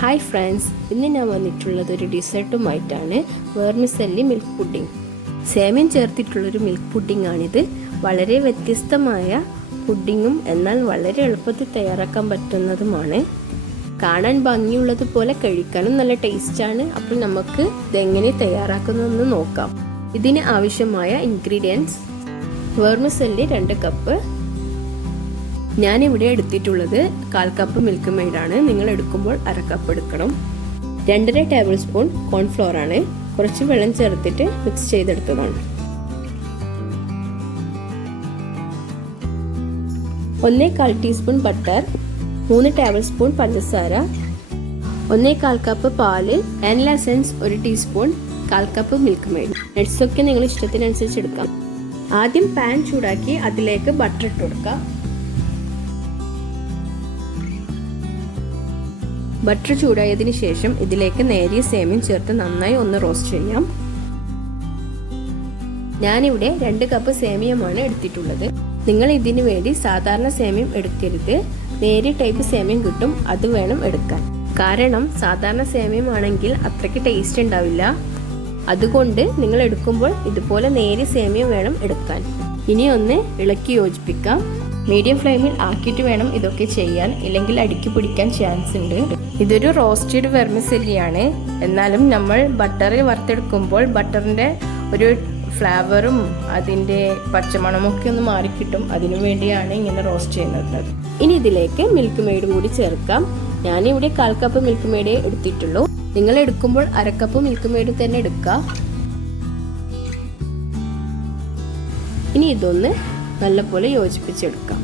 Hi friends, ഇന്ന് ഞാൻ വന്നിട്ടുള്ളത് ഒരു ഡിസേർട്ടുമായിട്ടാണ്. Vermicelli milk pudding. സേമിയം ചേർത്തിട്ടുള്ളൊരു മിൽക്ക് പുഡിംഗ് ആണിത്. വളരെ വ്യത്യസ്തമായ പുഡിങ്ങും എന്നാൽ വളരെ എളുപ്പത്തിൽ തയ്യാറാക്കാൻ പറ്റുന്നതുമാണ്. കാണാൻ ഭംഗിയുള്ളതുപോലെ കഴിക്കാനും നല്ല ടേസ്റ്റാണ്. അപ്പോൾ നമുക്ക് ഇതെങ്ങനെ തയ്യാറാക്കുന്നതെന്ന് നോക്കാം. ഇതിന് ആവശ്യമായ ഇൻഗ്രീഡിയൻസ്: വെർമിസെല്ലി 2 കപ്പ്. ഞാനിവിടെ എടുത്തിട്ടുള്ളത് 1/4 കപ്പ് മിൽക്ക് മെയ്ഡാണ്. നിങ്ങൾ എടുക്കുമ്പോൾ 1/2 കപ്പ് എടുക്കണം. 2.5 ടേബിൾ സ്പൂൺ കോൺഫ്ലോർ ആണ്. കുറച്ച് വെള്ളം ചേർത്തിട്ട് മിക്സ് ചെയ്തെടുത്തതാണ്. 1/4 ടീസ്പൂൺ ബട്ടർ, 3 ടേബിൾ സ്പൂൺ പഞ്ചസാര, 1/4 കപ്പ് പാല്, vanilla essence 1 teaspoon, 1/4 cup Milkmaid. നട്ട്സൊക്കെ നിങ്ങൾ ഇഷ്ടത്തിനനുസരിച്ച് എടുക്കാം. ആദ്യം പാൻ ചൂടാക്കി അതിലേക്ക് ബട്ടർ ഇട്ട് കൊടുക്കാം. ബട്ടർ ചൂടായതിനു ശേഷം ഇതിലേക്ക് നേരിയ സേമിയം ചേർത്ത് നന്നായി ഒന്ന് റോസ്റ്റ് ചെയ്യാം. ഞാനിവിടെ 2 കപ്പ് സേമിയമാണ് എടുത്തിട്ടുള്ളത്. നിങ്ങൾ ഇതിനു വേണ്ടി സാധാരണ സേമിയം എടുക്കരുത്. നേരിയ ടൈപ്പ് സേമിയം കിട്ടും, അത് വേണം എടുക്കാൻ. കാരണം സാധാരണ സേമിയം ആണെങ്കിൽ അത്രയ്ക്ക് ടേസ്റ്റ് ഉണ്ടാവില്ല. അതുകൊണ്ട് നിങ്ങൾ എടുക്കുമ്പോൾ ഇതുപോലെ നേരിയ സേമിയം വേണം എടുക്കാൻ. ഇനി ഒന്ന് ഇളക്കി യോജിപ്പിക്കാം. മീഡിയം ഫ്ലെയിമിൽ ആക്കിയിട്ട് വേണം ഇതൊക്കെ ചെയ്യാൻ, ഇല്ലെങ്കിൽ അടിക്ക് പിടിക്കാൻ ചാൻസ് ഉണ്ട്. ഇതൊരു റോസ്റ്റഡ് വെർമിസെല്ലിയാണ്. എന്നാലും നമ്മൾ ബട്ടറിൽ വറുത്തെടുക്കുമ്പോൾ ബട്ടറിൻ്റെ ഒരു ഫ്ലേവറും അതിൻ്റെ പച്ചമണമൊക്കെ ഒന്ന് മാറിക്കിട്ടും. അതിനു വേണ്ടിയാണ് ഇങ്ങനെ റോസ്റ്റ് ചെയ്യുന്നത്. ഇനി ഇതിലേക്ക് മിൽക്ക് മെയ്ഡും കൂടി ചേർക്കാം. ഞാനിവിടെ 1/4 കപ്പ് മിൽക്ക് മെയ്ഡേ എടുത്തിട്ടുള്ളൂ. നിങ്ങൾ എടുക്കുമ്പോൾ 1/2 കപ്പ് മിൽക്ക് മെയ്ഡ് തന്നെ എടുക്കുക. ഇനി ഇതൊന്ന് നല്ലപോലെ യോജിപ്പിച്ചെടുക്കാം.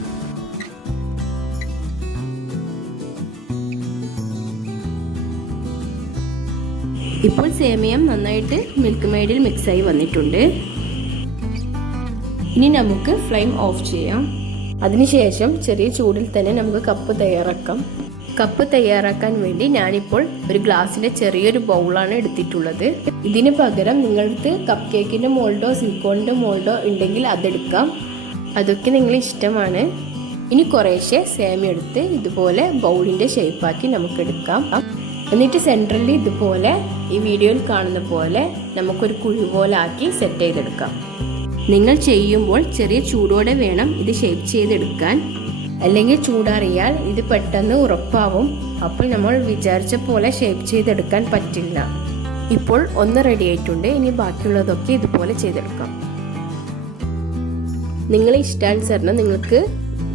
ഇപ്പോൾ സേമിയം നന്നായിട്ട് മിൽക്ക് മെയ്ഡിൽ മിക്സായി വന്നിട്ടുണ്ട്. ഇനി നമുക്ക് ഫ്ലെയിം ഓഫ് ചെയ്യാം. അതിനുശേഷം ചെറിയ ചൂടിൽ തന്നെ നമുക്ക് കപ്പ് തയ്യാറാക്കാം. കപ്പ് തയ്യാറാക്കാൻ വേണ്ടി ഞാനിപ്പോൾ ഒരു ഗ്ലാസിന്റെ ചെറിയൊരു ബൗളാണ് എടുത്തിട്ടുള്ളത്. ഇതിന് പകരം നിങ്ങളുടെ കപ്പ് കേക്കിന്റെ മോൾഡോ സിലിക്കോണിന്റെ മോൾഡോ ഉണ്ടെങ്കിൽ അതെടുക്കാം. അതൊക്കെ നിങ്ങളെ ഇഷ്ടമാണ്. ഇനി കുറേശ്ശെ സേമിയം എടുത്ത് ഇതുപോലെ ബൗളിന്റെ ഷേപ്പാക്കി നമുക്ക് എടുക്കാം. എന്നിട്ട് സെൻട്രലിൽ ഇതുപോലെ ഈ വീഡിയോയിൽ കാണുന്ന പോലെ നമുക്കൊരു കുഴി പോലെ ആക്കി സെറ്റ് ചെയ്തെടുക്കാം. നിങ്ങൾ ചെയ്യുമ്പോൾ ചെറിയ ചൂടോടെ വേണം ഇത് ഷേപ്പ് ചെയ്തെടുക്കാൻ. അല്ലെങ്കിൽ ചൂടാറിയാൽ ഇത് പെട്ടെന്ന് ഉറപ്പാവും. അപ്പോൾ നമ്മൾ വിചാരിച്ച പോലെ ഷേപ്പ് ചെയ്തെടുക്കാൻ പറ്റില്ല. ഇപ്പോൾ ഒന്ന് റെഡി ആയിട്ടുണ്ട്. ഇനി ബാക്കിയുള്ളതൊക്കെ ഇതുപോലെ ചെയ്തെടുക്കാം. നിങ്ങളെ ഇഷ്ടാനുസരണം നിങ്ങൾക്ക്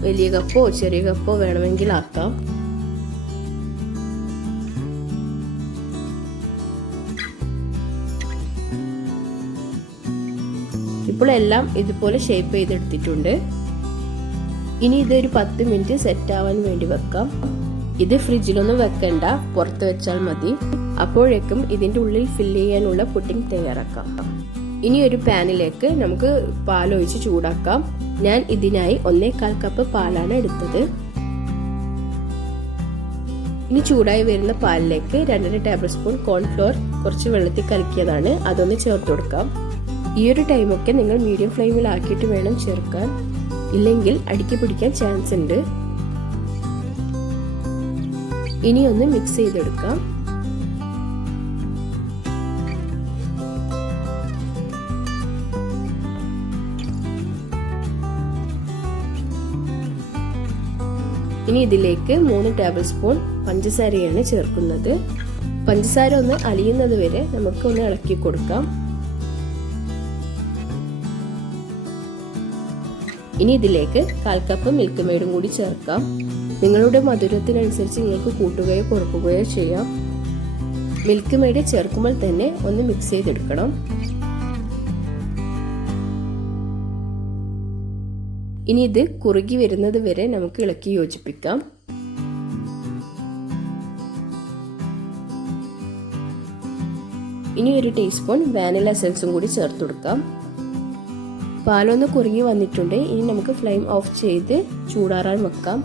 വലിയ കപ്പോ ചെറിയ കപ്പോ വേണമെങ്കിൽ ആക്കാം. ഇപ്പോൾ എല്ലാം ഇതുപോലെ ഷേപ്പ് ചെയ്തെടുത്തിട്ടുണ്ട്. ഇനി ഇതൊരു 10 മിനിറ്റ് സെറ്റ് ആവാൻ വേണ്ടി വെക്കാം. ഇത് ഫ്രിഡ്ജിലൊന്നും വെക്കണ്ട, പുറത്ത് വെച്ചാൽ മതി. അപ്പോഴേക്കും ഇതിൻ്റെ ഉള്ളിൽ ഫില്ല് ചെയ്യാനുള്ള പുഡിംഗ് തയ്യാറാക്കാം. ഇനി ഒരു പാനിലേക്ക് നമുക്ക് പാലൊഴിച്ച് ചൂടാക്കാം. ഞാൻ ഇതിനായി 1/4 കപ്പ് പാലാണ് എടുത്തത്. ഇനി ചൂടായി വരുന്ന പാലിലേക്ക് 2.5 ടേബിൾ സ്പൂൺ കോൺഫ്ലോർ കുറച്ച് വെള്ളത്തിൽ കലക്കിയതാണ്, അതൊന്ന് ചേർത്ത് കൊടുക്കാം. ഈ ഒരു ടൈമൊക്കെ നിങ്ങൾ മീഡിയം ഫ്ലെയിമിൽ ആക്കിയിട്ട് വേണം ചേർക്കാൻ, ഇല്ലെങ്കിൽ അടിക്ക് പിടിക്കാൻ ചാൻസ് ഉണ്ട്. ഇനി ഒന്ന് മിക്സ് ചെയ്തെടുക്കാം. ഇനി ഇതിലേക്ക് 3 ടേബിൾ സ്പൂൺ പഞ്ചസാരയാണ് ചേർക്കുന്നത്. പഞ്ചസാര ഒന്ന് അലിയുന്നത് വരെ നമുക്കൊന്ന് ഇളക്കി കൊടുക്കാം. ഇനി ഇതിലേക്ക് 1/4 കപ്പ് മിൽക്ക് മെയ്ഡും കൂടി ചേർക്കാം. നിങ്ങളുടെ മധുരത്തിനനുസരിച്ച് നിങ്ങൾക്ക് കൂട്ടുകയോ കുറക്കുകയോ ചെയ്യാം. മിൽക്ക് മെയ്ഡ് ചേർക്കുമ്പോൾ തന്നെ ഒന്ന് മിക്സ് ചെയ്തെടുക്കണം. ഇനി ഇത് കുറുകി വരുന്നത് വരെ നമുക്ക് ഇളക്കി യോജിപ്പിക്കാം. ഇനി 1 ടീസ്പൂൺ വാനില എസൻസും കൂടി ചേർത്ത് കൊടുക്കാം. പാലൊന്ന് കുറുകി വന്നിട്ടുണ്ട്. ഇനി നമുക്ക് ഫ്ലെയിം ഓഫ് ചെയ്ത് ചൂടാറാൻ വെക്കാം.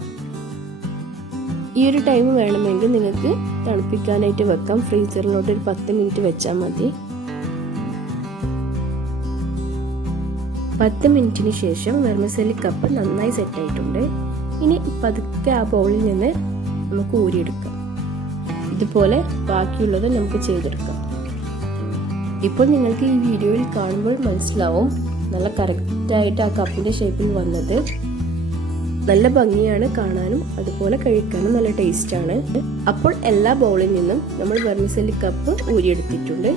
ഈ ഒരു ടൈം വേണമെങ്കിൽ നിങ്ങൾക്ക് തണുപ്പിക്കാനായിട്ട് വെക്കാം. ഫ്രീസറിലോട്ട് ഒരു 10 മിനിറ്റ് വെച്ചാൽ മതി. 10 മിനിറ്റിന് ശേഷം വെർമിസെല്ലി കപ്പ് നന്നായി സെറ്റ് ആയിട്ടുണ്ട്. ഇനി പതുക്കെ ആ ബൗളിൽ നിന്ന് നമുക്ക് ഊരിയെടുക്കാം. ഇതുപോലെ ബാക്കിയുള്ളത് നമുക്ക് ചെയ്തെടുക്കാം. ഇപ്പോൾ നിങ്ങൾക്ക് ഈ വീഡിയോയിൽ കാണുമ്പോൾ മനസ്സിലാവും നല്ല കറക്റ്റായിട്ട് ആ കപ്പിൻ്റെ ഷേപ്പിൽ വന്നത്. നല്ല ഭംഗിയാണ് കാണാനും, അതുപോലെ കഴിക്കാനും നല്ല ടേസ്റ്റാണ്. അപ്പോൾ എല്ലാ ബൗളിൽ നിന്നും നമ്മൾ വെർമിസെല്ലി കപ്പ് ഊരിയെടുത്തിട്ടുണ്ട്.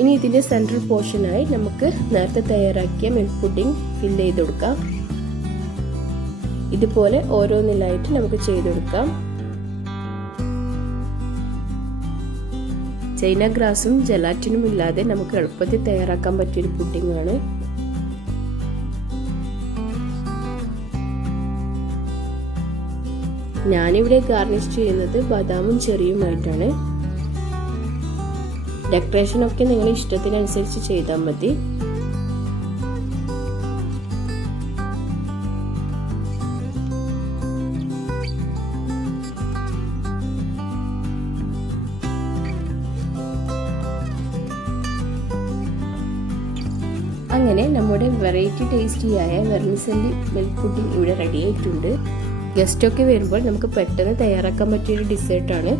ഇനി ഇതിൻ്റെ സെൻട്രൽ പോർഷനായി നമുക്ക് നേരത്തെ തയ്യാറാക്കിയ മിൽക്ക് പുഡിംഗ് ഫില്ല് ചെയ്ത് കൊടുക്കാം. ഇതുപോലെ ഓരോന്നിലായിട്ട് നമുക്ക് ചെയ്തെടുക്കാം. ചൈന ഗ്രാസും ജലാറ്റിനും ഇല്ലാതെ നമുക്ക് എളുപ്പത്തിൽ തയ്യാറാക്കാൻ പറ്റിയൊരു പുഡിംഗ് ആണ്. ഞാനിവിടെ ഗാർണിഷ് ചെയ്യുന്നത് ബദാമും ചെറിയുമായിട്ടാണ്. ഡെക്കറേഷനൊക്കെ നിങ്ങളുടെ ഇഷ്ടത്തിനനുസരിച്ച് ചെയ്താൽ മതി. അങ്ങനെ നമ്മുടെ വെറൈറ്റി ടേസ്റ്റിയായ വെർമിസെല്ലി മിൽക്ക് പുഡിംഗ് ഇവിടെ റെഡി ആയിട്ടുണ്ട്. ഗസ്റ്റൊക്കെ വരുമ്പോൾ നമുക്ക് പെട്ടെന്ന് തയ്യാറാക്കാൻ പറ്റിയൊരു ഡിസേർട്ടാണ്.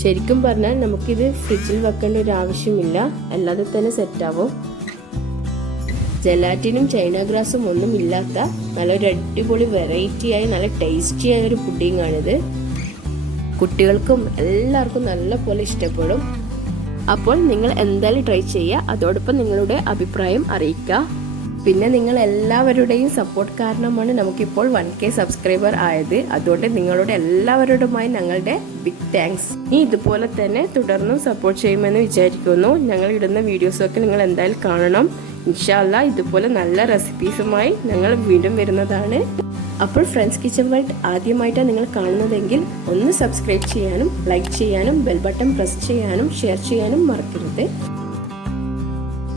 ശരിക്കും പറഞ്ഞാൽ നമുക്കിത് ഫ്രിഡ്ജിൽ വെക്കേണ്ട ഒരു ആവശ്യമില്ല, അല്ലാതെ തന്നെ സെറ്റാവും. ജലാറ്റിനും ചൈന ഗ്രാസും ഒന്നും ഇല്ലാത്ത നല്ലൊരു അടിപൊളി വെറൈറ്റിയായി നല്ല ടേസ്റ്റിയായ ഒരു പുഡിംഗ് ആണിത്. കുട്ടികൾക്കും എല്ലാവർക്കും നല്ല പോലെ ഇഷ്ടപ്പെടും. അപ്പോൾ നിങ്ങൾ എന്തായാലും ട്രൈ ചെയ്യുക. അതോടൊപ്പം നിങ്ങളുടെ അഭിപ്രായം അറിയിക്കുക. പിന്നെ നിങ്ങൾ എല്ലാവരുടെയും സപ്പോർട്ട് കാരണമാണ് നമുക്കിപ്പോൾ 1K സബ്സ്ക്രൈബർ ആയത്. അതുകൊണ്ട് നിങ്ങളുടെ എല്ലാവരോടുമായി ഞങ്ങളുടെ ബിഗ് താങ്ക്സ്. ഇനി ഇതുപോലെ തന്നെ തുടർന്നും സപ്പോർട്ട് ചെയ്യുമെന്ന് വിചാരിക്കുന്നു. ഞങ്ങൾ ഇടുന്ന വീഡിയോസൊക്കെ നിങ്ങൾ എന്തായാലും കാണണം. ഇൻഷാ അല്ലാഹ് ഇതുപോലെ നല്ല റെസിപ്പീസുമായി ഞങ്ങൾ വീണ്ടും വരുന്നതാണ്. അപ്പോൾ ഫ്രണ്ട്സ് കിച്ചൺ വേൾഡ് ആദ്യമായിട്ടാണ് നിങ്ങൾ കാണുന്നതെങ്കിൽ ഒന്ന് സബ്സ്ക്രൈബ് ചെയ്യാനും ലൈക്ക് ചെയ്യാനും ബെൽ ബട്ടൺ പ്രസ് ചെയ്യാനും ഷെയർ ചെയ്യാനും മറക്കരുത്.